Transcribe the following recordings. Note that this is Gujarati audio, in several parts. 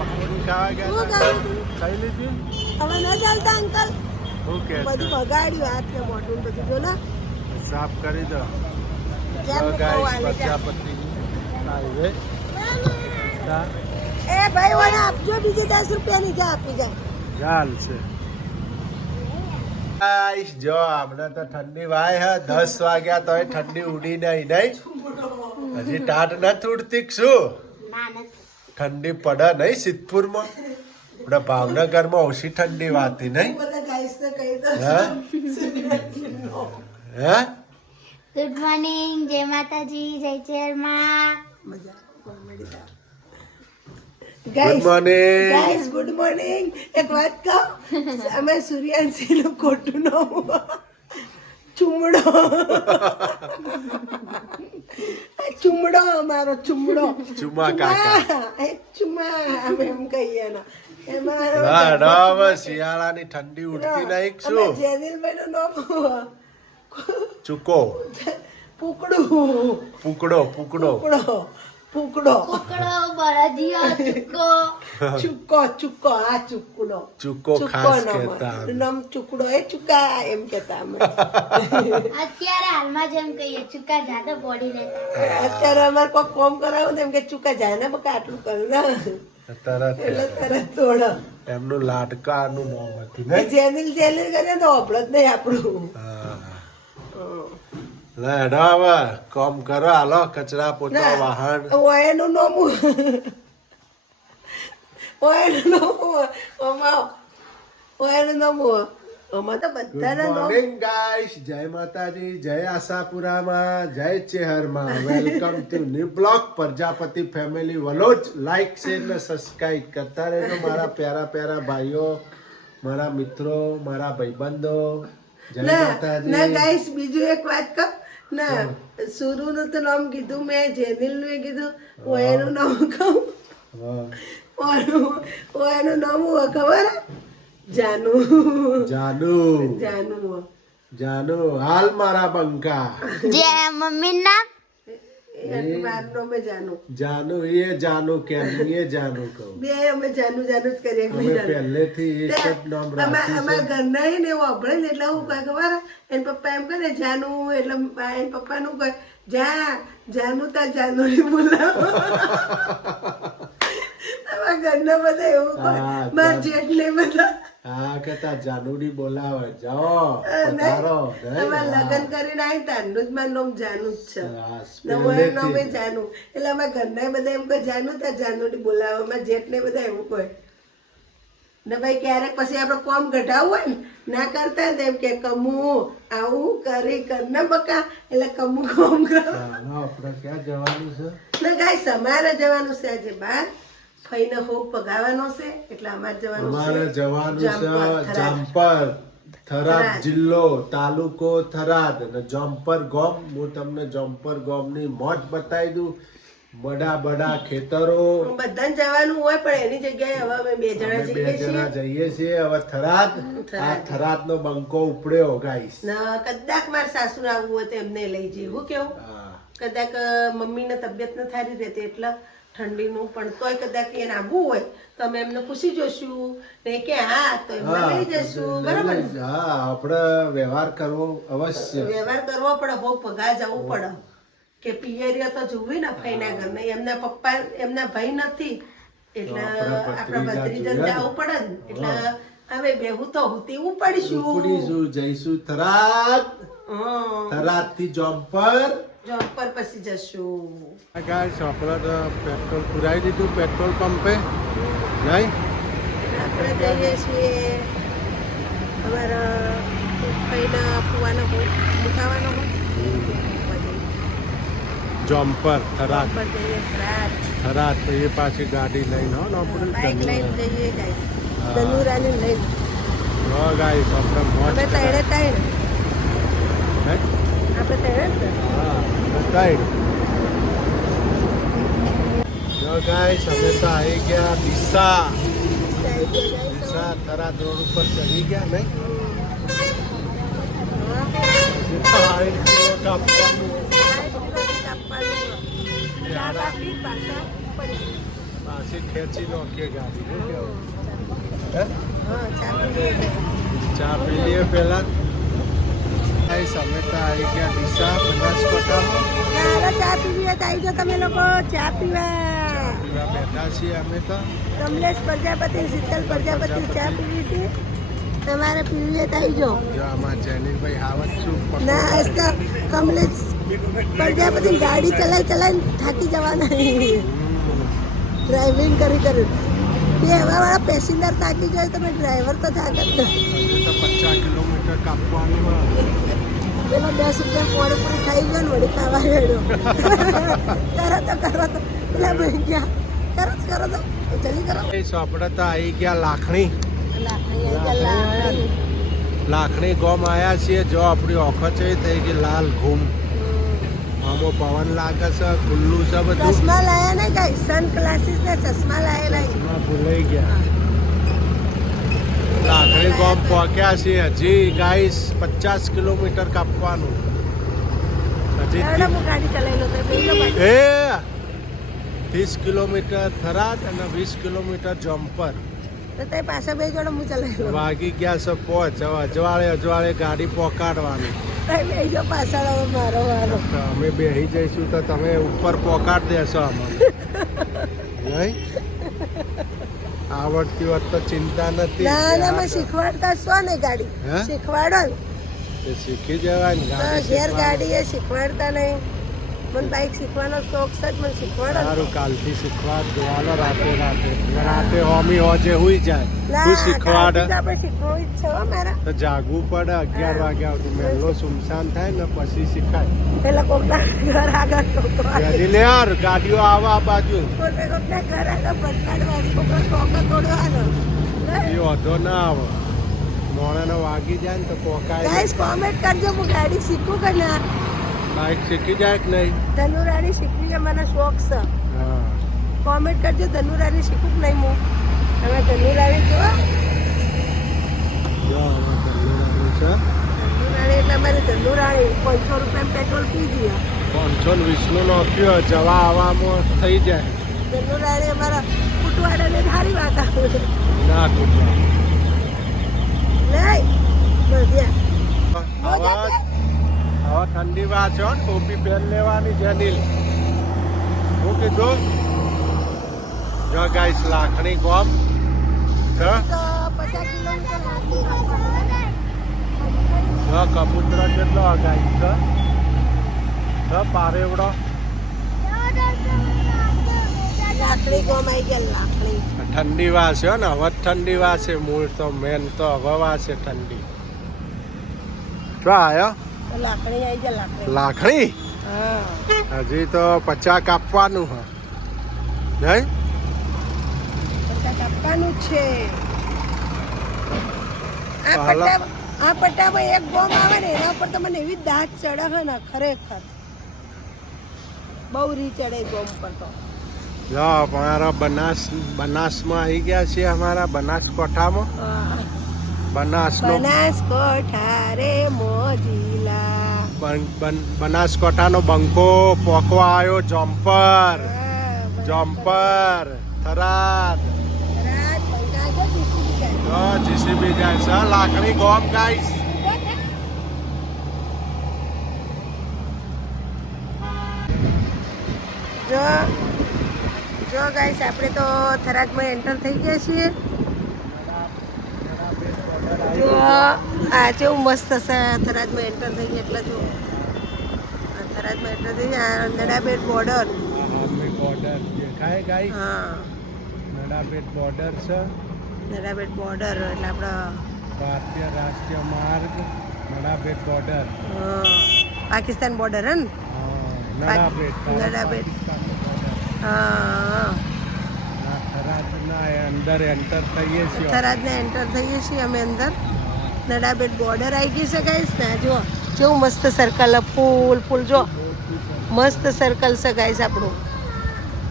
પકોડી ખાવા ગયા ખાઈ લીધી હવે ન ચાલતા અંકલ બધું બગાડ્યું હાથ ને મોટું બધું જો ને સાફ કરી દો એ ભાઈ વાળા આપજો બીજી 10 રૂપિયાની ચા આપી જાય ચાલ છે જો હમણાં તો ઠંડી વાય હે 10 વાગ્યા તો ઠંડી ઉડી નહીં હજી ટાટ નથી ઉડતી શું ઠંડી પડે નહીં સિદ્ધપુરમાં આપણા ભાવનગરમાં ઓછી ઠંડી વાતી નહીં હે ગુડ મોર્નિંગ જય માતાજી જય Chehar Maa good morning guys good morning એક વાત કહું અમે સૂર્યાંશી નું ખોટું નામ ચુમડો ચુમડો અમારો ચુમડો ચુમા કાકા ચુમા અમે એમ કહીએ ને શિયાળાની ઠંડી ઉડતી નહીં શું જેનિલભાઈ નું નામ ચૂકો પુકડું પુકડો પુકડો પુકડો પકડો બળદિયો ચુક્કો ચુક્કો ચુક્કો આ ચુકડો ચૂકો ખાસ કહેતા નામ ચુકડો એ ચુકા એમ કહેતા અમે અત્યારે હાલમાં જેમ કહીએ ચુક્કા જાદો બોડી રહેતા અત્યારે અમારે કોઈ કોમ કરાવું ને એમ કે ચુકા જાય ને બકા આટલું કર્યું ને તરત એટલે તરત તોડો એમનું લાડકાનું નામ હતું જેનિલ જેનિલ કરીએ તો અપડો જ નહીં આપણું હવે કોમ કરો હાલો કચરા પોતા વાહન ઓયનું નામ ઓયનું નામ ઓયનું નામ અમાર તો બધાના નામ મોર્નિંગ ગાઈસ જય માતાજી જય આશાપુરામાં જય Chehar Maa welcome to new blog Prajapati family vlog like share ને સબસ્ક્રાઇબ કરતા રહેજો મારા પ્યારા ભાઈઓ મારા મિત્રો મારા ભાઈબંધો જય માતાજી ના ગાઈસ બીજું એક વાત કહું ના સુરુ નું તો નામ કીધું મેં જેનિલ નું કીધું ઓયનું નામ કહું ઓયનું નામ ખબર જાનુ જાનુ જાનુ જાનુ હાલ મારા બંકા જે મમ્મી ના જાનુ એ જાનુ કેમ એ જાનુ કહું બે અમે જાનુ જાનુ જ કરીએ અમે પહેલેથી એક જ નામ રાખ્યું અમારા ઘરના ને એવું અભળે ને એટલે હું કહે ખબર એન પપ્પા એમ કહે ને જાનુ એટલે એન પપ્પા નું કહે જાનુ તા જાનુ બોલાવો અમારા ઘરના બધા એવું કહે મારા જેઠ ને બધા હા કેતા જાનુડી બોલાવે જાઓ પધારો અમારા લગ્ન કરીને આવી તારનું જ મારું નામ જાનુ જ છે નામ જાનુ એટલે અમારા ઘરના બધા એમ કહે જાનુ તા જાનુડી બોલાવે અમારા જેઠ ને બધા એવું કહે ને ભાઈ ક્યારેક પછી આપડે કોમ ઘટાવું હોય ને ના કરતા ને એમ કે કમુ આવું કરી કરના બકા એટલે કમુ કોમ કરો આપણે ક્યાં જવાનું છે ને ગાય સમારે જવાનું છે આજે બાર ફઈને હોપ પગાવવાનો છે એટલે અમારે જવાનું છે જામપર થરાદ જિલ્લો તાલુકો થરાદ અને જમ્પર ગામ હું તમને જમ્પર ગામની મોજ બતાવી દઉં બડા ખેતરો બધાને જવાનું હોય પણ એની જગ્યાએ હવે અમે બે જણા જઈએ છીએ હવે થરાદ આ થરાદ નો બંકો ઉપડ્યો ગાઈસ કદાચ મારા સાસુ આવવું હોય તો એમને લઈ જઈએ હું કેવું કદાચ મમ્મી ને તબિયત ન સારી રહેતી એટલે ઠંડીનું પણ તોય કદાચ એને આવવું હોય તો અમે એમને પૂછી જોશું ને કે હા તો એમને લઈ જશું બરાબર હા આપણે વ્યવહાર કરવો અવશ્ય વ્યવહાર કરવો પડે બહુ પગાર જવું પડે કે પિયરિયા તો જોવી ને ભાઈના ઘરને એમના પપ્પા એમના ભાઈ નથી એટલે આપણા ભત્રીજન જવું પડે ને એટલે હવે બેહું તો હુતી ઉપડીશું જઈશું થરાદ થી જમ્પર પછી જશું ગાઈસ આપણે તો પેટ્રોલ પુરાઈ દીધું પેટ્રોલ પંપે નહીં આપણે જઈએ છીએ અમારા ભાઈના ફુવાનો મુકાવાનો જમ્પર થરાદ પર જઈએ થરાદ તો એ પાછી ગાડી લઈને હો આપણે બાઈક લઈને જઈએ ગાઈસ ધનુરાને લઈને હો ગાઈસ આપણે મોજ આપણે તૈણે હે આપણે તૈણે હા તૈણ જો ગાઈસ અમે તો આવી ગયા ડીસા થરાદ રોડ ઉપર ચડી ગયા નહીં પાછી ખેંચી નાખીએ ગાડી શું કહેવું? હે? હા ચા પીવી. ચા પી લઈએ પહેલા. ગાઈસ અમે તો આવી ગયા ડીસા બનાસકાંઠામાં. ચાલો ચા પીવી હોય તો આવી જાઓ તમે લોકો ચા પીવા. પીવા બેઠા છીએ અમે તો. કમલેશ પ્રજાપતિ શીતલ પ્રજાપતિ ચા પીવી છે. તમારે પીવી હોય તો આવી જાઓ. જો આમાં જેનીભાઈ હાવત છું ના આજ તો કમલેશ પ્રજાપતિ ગાડી ચલાવીને થાકી જવાના ડ્રાઇવિંગ કરી બે હવાવાળા પેસેન્જર થાકી જાય તમે ડ્રાઈવર તો થાકે જ નહીં. તો 50 કિલોમીટર કાપવાનું હોય. પેલો 10 રૂપિયા પોરે પૂરી ખાઈ ગયો ને વળી ખાવા ગયો કરો તો પેલા ભાઈ ગયા કરો તો જલ્દી કરો. આપણે તો આવી ગયા લાખણી. લાકડી લાખણી ગોમ આવ્યા છીએ. જો આપણી ઓખો છે થઈ ગઈ લાલ ઘૂમ. આમાં પવન લાગે છે ખુલ્લું છે બધું. ચશ્મા લાયા ને કઈ સન ગ્લાસીસ ના ચશ્મા લાયેલા એમાં ભૂલાઈ ગયા. લાખણી ગોમ પહોંચ્યા છીએ. હજી ગાઈસ 50 કિલોમીટર કાપવાનું. હજી હું ગાડી ચલાવી લો તો એ 30 કિલોમીટર થરાદ અને 20 કિલોમીટર જમ્પર. તો તે પાછા બે જોડે હું ચલાવી લો વાગી ગયા છે પહોંચ. હવે અજવાળે ગાડી પહોંચાડવાની. બે જો પાછળ હવે મારો વારો. તો અમે બેસી જઈશું તો તમે ઉપર પહોંચાડ દેશો અમને નહીં આવડતી હોત તો ચિંતા નથી. ના મેં શીખવાડતા છો ને ગાડી હે? શીખવાડો ને. તે શીખી જવાય ને તો ગાડી ઘેર શીખવા. ગાડી એ શીખવાડતા નહીં. મને બાઇક શીખવાનો શોખ છે જ, મને શીખવાડો ને. સારું કાલથી શીખવાડ દેવાનો રાતે હોમી હોજે હુઈ જાય ના, તું શીખવાડ કાલથી તો આપણે શીખવું જ છે હો મારા. તો જાગવું પડે 11 વાગ્યા સુધી મહેલો સુમસાન થાય ને પછી શીખાય. પેલા કોકના ઘર આગળ ટોકવા. ગાડી લે યાર ગાડીઓ આવે આ બાજુ. કોકના ઘર આગળ પટકાડવા કોકનો ટોકો તોડવાનો. એ વાંધો ના આવે મોણાનો વાગી જાય ને તો પોકાય. ગાઈસ કોમેન્ટ કરજો હું ગાડી શીખું કે ના. બાઇક શીખી જાય કે નહીં? ધનુરાણી શીખવી એ મને શોખ છે. હા કોમેન્ટ કરજો ધનુરાણી શીખું કે નહીં હું. તમે ધનુરાણી જો જો હવે ધન્યવાદ છે. ધનુરાણી એટલે અમારી ધનુરાણી 500 રૂપિયા પેટ્રોલ પી ગયા. 520 નો નોખ્યો જવા આવવામાં થઈ જાય. ધનુરાણી અમારા કુટવાડાને સારી વાત આવે ના કૂટવા નહીં બધ્યા. હવે ઠંડી વાત છે ને ટોપી પહેર લેવાની જેનિલ. હું કીધું જો ગાઈસ લાખણી ગોમ તો 50 કિલોમીટર લાગી. જો કબૂતર કેટલો ગાઈસ છે. પારેવડો લાકડી ગોમાઈ ગયા લાકડી. ઠંડી વાસે હો ને હવે ઠંડી વાસે. મૂળ તો મેન તો હવે વાસે ઠંડી. શું આયો લાકડી આવી ગયા લાકડી. લાખણી હા હજી તો 50 કાપવાનું હ નહીં. પટ્ટા કાપવાનું છે. હાલો. આ પટ્ટામાં એક ગોમ આવે ને એના ઉપર તો મને એવી દાંત ચડે છે ને ખરેખર બહુ રી ચડે ગોમ પર તો. જો અમારા બનાસમાં આવી ગયા છીએ. અમારા બનાસકાંઠામાં બનાસનો બનાસકોઠા રે મોજીલા. બનાસકાંઠાનો બંકો પોકવા આવ્યો. જમ્પર થરાદ રાત બંકા છે જીસીબી જાય. જો જીસીબી જાય છે. લાકડી ગોમ ગાઈસ. જો ગાઈસ આપણે તો થરાદમાં એન્ટર થઈ ગયા છીએ. જો આ કેવું મસ્ત છે. થરાદમાં એન્ટર થઈ ગયા એટલે જો થરાદમાં એન્ટર થઈ ગયા. નડાબેટ બોર્ડર. બોર્ડર દેખાય ગાઈસ. હા નડાબેટ બોર્ડર છે. નડાબેટ બોર્ડર એટલે આપણા ભારતીય રાષ્ટ્રીય માર્ગ નડાબેટ બોર્ડર. પાકિસ્તાન બોર્ડર હે ને. નડાબેટ. હા થરાદના અંદર એન્ટર થઈએ છીએ. થરાદને એન્ટર થઈએ છીએ અમે અંદર. નડાબેટ બોર્ડર આવી ગઈ છે ગાઈસ ને. જો કેવું મસ્ત સર્કલ ફૂલ જો મસ્ત સર્કલ છે ગાઈસ આપણું.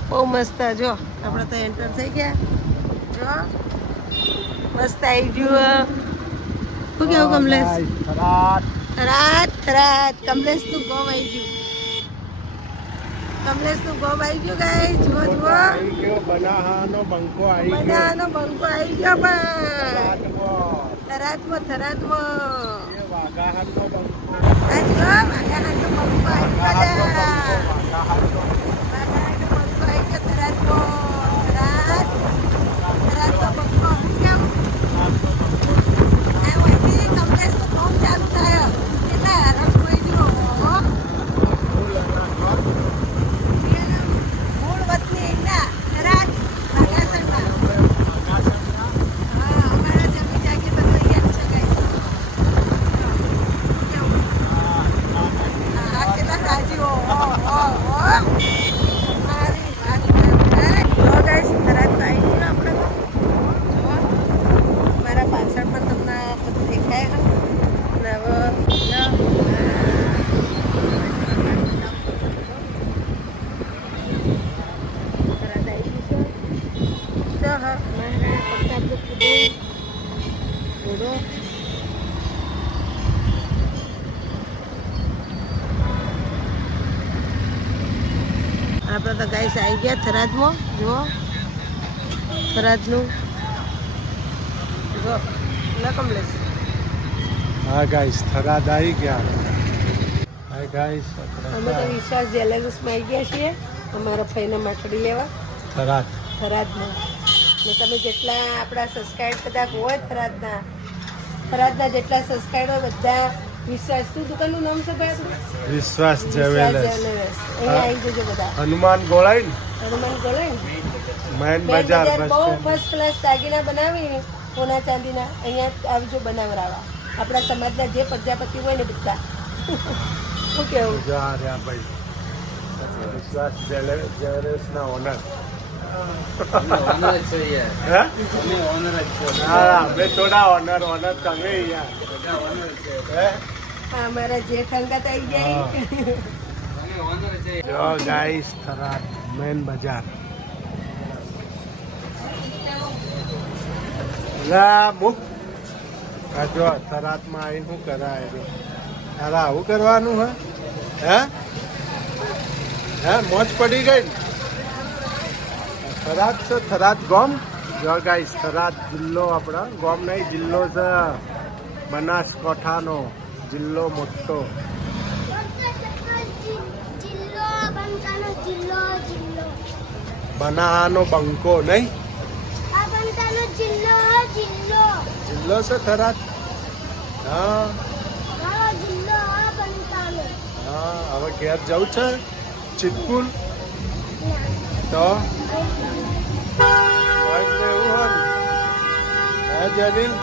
બહુ મસ્ત. જો આપણે તો એન્ટર થઈ ગયા. જો મસ્ત આવી ગયું. શું કેવું કમલેશ? થરાદ થરાદ કમલેશ તું ગમ આવી ગયું. કમલેશનું ગોમ આવી ગયું ગાઈસ. જુઓ જુઓ. આવી ગયો બનાહાનો બંકો આવી ગયો બધાનો બંકો આવી ગયો બા. થરાદમાં. થરાદમાં. એ વાઘાહારનો બંકો. આ જુઓ વાઘાહારનો બંકો આવી ગયો જા. વાઘાહારનો વાઘાહારનો બંકો આવી ગયો થરાદમાં. થરાદનો બંકો આવી ગયો. આ વહીથી કમલેશનું ગોમ ચાલુ થાય. એટલે હરણ કોઈ ગયો. મૂળ વતની એના થરાદ વાઘાસરના. હા, અમારા જમીન જાગીર બધું અહીંયા જ છે ગાઈસ. કેવું? આ કેટલા રાજી હો. મારી વાત કરે. જો ગાઈસ થરાદમાં આવી ગયું આપણે તો. જો મારા પાછળ પણ તમને બધું દેખાય છે. અને હવે થરાદ આવી ગયું છે. તો હા મારા પ્રતાપનું કીધું ઘોડો. આપણે તો ગાઈસ આવી ગયા થરાદમાં. જુઓ થરાદનું જો ના કમલેશ. હા ગાઈસ થરાદ આવી ગયા. હા ગાઈસ અમે તો વિશ્વાસ જ્વેલર્સમાં આવી ગયા છીએ અમારા ફઈને માછડી લેવા થરાદ. થરાદમાં. ને તમે જેટલા આપણા સબસ્ક્રાઈબ કદાચ હોય થરાદના જેટલા સબસ્ક્રાઈબ હોય બધા વિશ્વાસ. શું દુકાનનું નામ છે ભાઈ આપણું? વિશ્વાસ વિશ્વાસ જ્વેલર્સ. જ્વેલર્સ. અહીંયા આવી જજો બધા. હનુમાન ગોળાઈ હનુમાન ગોળાઈ મેન મેન બજાર બજાર બસ બહુ સ્ટેન્ડ. ફર્સ્ટ ક્લાસ દાગીના બનાવી સોના ચાંદીના અહીંયા આવજો બનાવરાવા. આપણા સમાજના જે પ્રજાપતિ હોય ને બધા. શું કેવું? જો આ રહ્યા ભાઈ વિશ્વાસ જ્વેલર્સના ઓનર. હે? હા અમે થોડા ઓનર તમે યાર. હે? આ અમારા જેઠ અંગત આવી જાય. જો ગાઈસ થરાદ મેન બજાર. લા મુક આ જો થરાદમાં આવીને શું કરાય છે? તારા આવું કરવાનું હે? હે મોજ પડી ગઈ ને? થરાદ છે થરાદ ગોમ. જો ગાઈસ થરાદ જિલ્લો આપણા ગોમ નહીં જિલ્લો છે. બનાસકાંઠાનો જિલ્લો મોટો. બનાહાનો બંકો નહીં જિલ્લો છે થરાદ. હા હા હવે ઘેર જવું છે ચિતકુલ તો હોય તો એવું હોય ને. હે જમીન